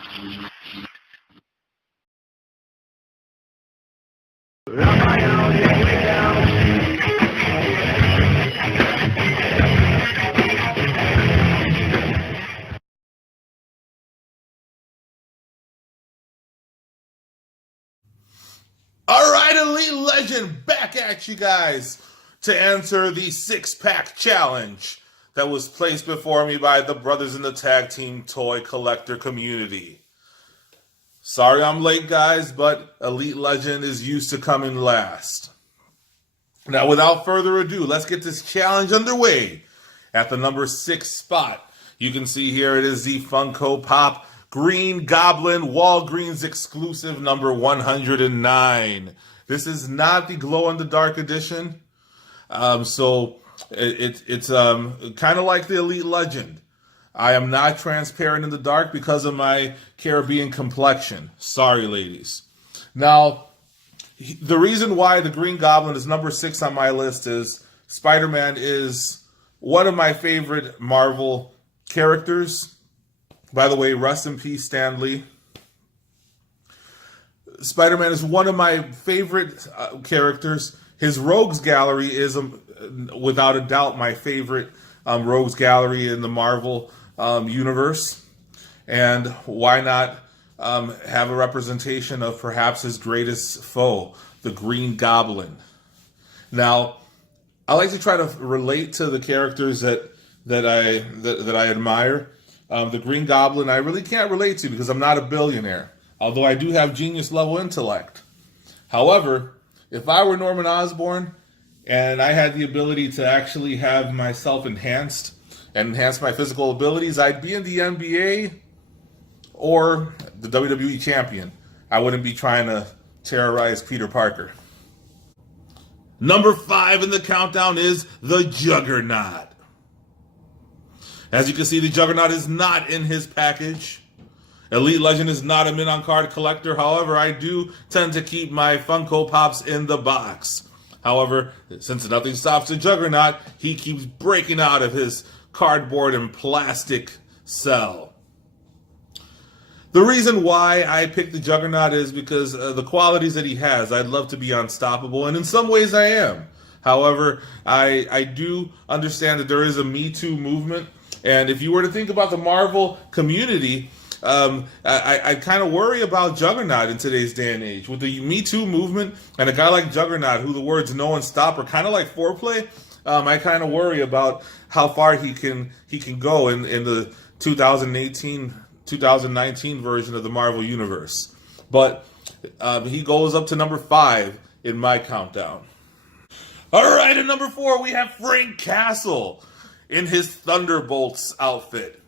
All right, Elite Legend, back at you guys to answer the six-pack challenge that was placed before me by the Brothers in the Tag Team Toy Collector community. Sorry I'm late, guys, but Elite Legend is used to coming last. Now, without further ado, let's get this challenge underway. At the number 6 spot, you can see here it is the Funko Pop Green Goblin Walgreens exclusive number 109. This is not the glow-in-the-dark edition. So it's kind of like the Elite Legend. I am not transparent in the dark because of my Caribbean complexion. Sorry, ladies. Now, the reason why the Green Goblin is number 6 on my list is Spider-Man is one of my favorite Marvel characters. By the way, rest in peace, Stan Lee. Spider-Man is one of my favorite characters. His Rogues Gallery is, without a doubt, my favorite Rogues Gallery in the Marvel universe. And why not have a representation of perhaps his greatest foe, the Green Goblin? Now, I like to try to relate to the characters that I admire. The Green Goblin I really can't relate to because I'm not a billionaire, although I do have genius level intellect. However, if I were Norman Osborn and I had the ability to actually have myself enhanced and enhance my physical abilities, I'd be in the NBA or the WWE champion. I wouldn't be trying to terrorize Peter Parker. Number 5 in the countdown is the Juggernaut. As you can see, the Juggernaut is not in his package. Elite Legend is not a mint on card collector. However, I do tend to keep my Funko Pops in the box. However, since nothing stops the Juggernaut, he keeps breaking out of his cardboard and plastic cell. The reason why I picked the Juggernaut is because the qualities that he has. I'd love to be unstoppable, and in some ways I am. However, I do understand that there is a Me Too movement. And if you were to think about the Marvel community, I kind of worry about Juggernaut in today's day and age. With the Me Too movement and a guy like Juggernaut, who the words "no" and "stop" are kind of like foreplay, I kind of worry about how far he can go in the 2019 version of the Marvel Universe. But he goes up to number 5 in my countdown. All right, at number 4, we have Frank Castle in his Thunderbolts outfit.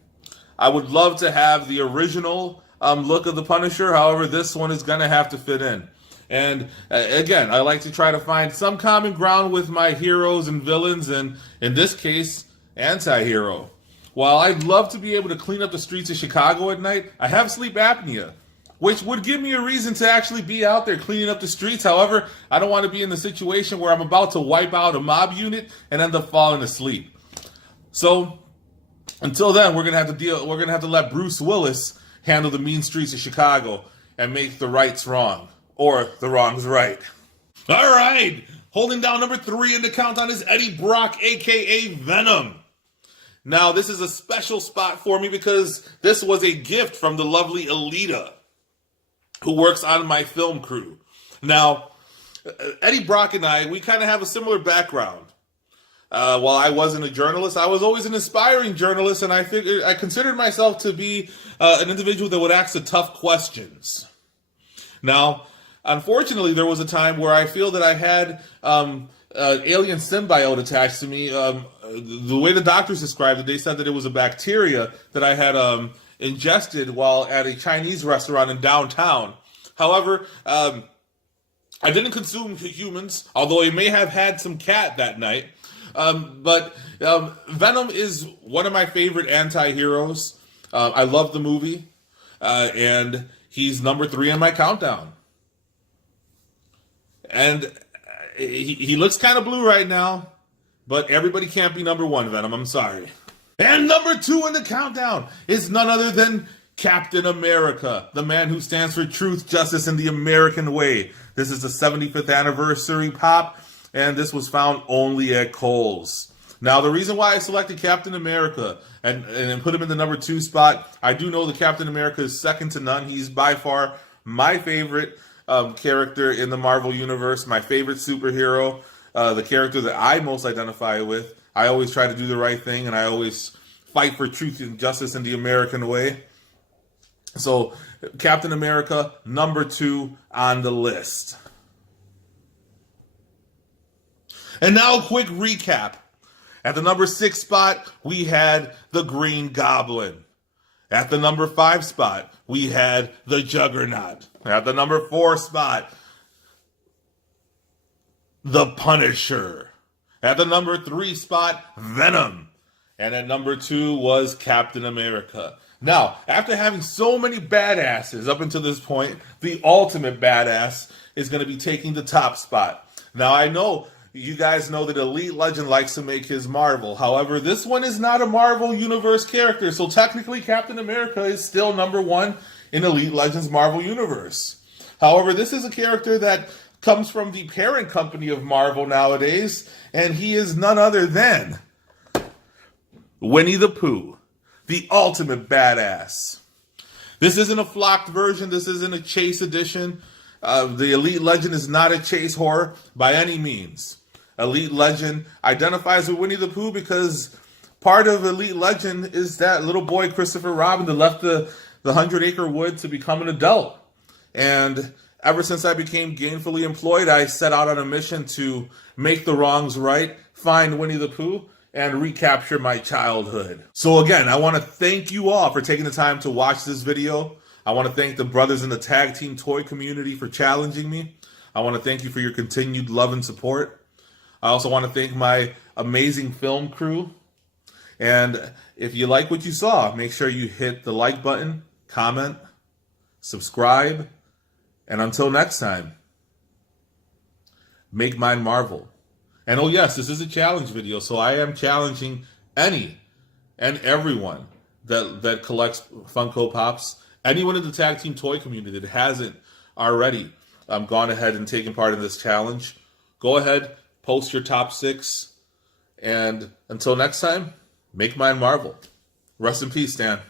I would love to have the original look of the Punisher. However, this one is going to have to fit in. And again, I like to try to find some common ground with my heroes and villains, and in this case, anti-hero. While I'd love to be able to clean up the streets of Chicago at night, I have sleep apnea, which would give me a reason to actually be out there cleaning up the streets. However, I don't want to be in the situation where I'm about to wipe out a mob unit and end up falling asleep. So until then, we're gonna have to let Bruce Willis handle the mean streets of Chicago and make the rights wrong, or the wrongs right. All right, holding down number 3 in the countdown is Eddie Brock, aka Venom. Now, this is a special spot for me because this was a gift from the lovely Alita, who works on my film crew. Now, Eddie Brock and we kind of have a similar background. While I wasn't a journalist, I was always an aspiring journalist, and I considered myself to be an individual that would ask the tough questions. Now, unfortunately, there was a time where I feel that I had alien symbiote attached to me. The way the doctors described it, they said that it was a bacteria that I had ingested while at a Chinese restaurant in downtown. However, I didn't consume humans, although I may have had some cat that night. But Venom is one of my favorite anti-heroes. I love the movie, and he's number 3 on my countdown. And he looks kind of blue right now, but everybody can't be number 1, Venom. I'm sorry. And number 2 in the countdown is none other than Captain America, the man who stands for truth, justice, and the American way. This is the 75th anniversary pop, and this was found only at Kohl's. Now, the reason why I selected Captain America and put him in the number 2 spot, I do know that Captain America is second to none. He's by far my favorite character in the Marvel Universe, my favorite superhero, the character that I most identify with. I always try to do the right thing, and I always fight for truth and justice in the American way. So, Captain America, number 2 on the list. And now a quick recap. At the number 6 spot, we had the Green Goblin. At the number 5 spot, we had the Juggernaut. At the number 4 spot, the Punisher. At the number 3 spot, Venom. And at number 2 was Captain America. Now, after having so many badasses up until this point, the ultimate badass is going to be taking the top spot. Now, I know you guys know that Elite Legend likes to make his Marvel. However, this one is not a Marvel Universe character, so technically Captain America is still number 1 in Elite Legends Marvel Universe. However, this is a character that comes from the parent company of Marvel nowadays, and he is none other than Winnie the Pooh, the ultimate badass. This isn't a flocked version. This isn't a chase edition. The Elite Legend is not a chase horror by any means. Elite Legend identifies with Winnie the Pooh because part of Elite Legend is that little boy Christopher Robin that left the 100-acre wood to become an adult. And ever since I became gainfully employed, I set out on a mission to make the wrongs right, find Winnie the Pooh, and recapture my childhood. So again, I want to thank you all for taking the time to watch this video. I want to thank the brothers in the tag team toy community for challenging me. I want to thank you for your continued love and support. I also want to thank my amazing film crew. And if you like what you saw, make sure you hit the like button, comment, subscribe, and until next time, make mine Marvel. And oh yes, this is a challenge video, so I am challenging any and everyone that collects Funko Pops. Anyone in the tag team toy community that hasn't already gone ahead and taken part in this challenge, go ahead, post your top 6, and until next time, make mine Marvel. Rest in peace, Stan.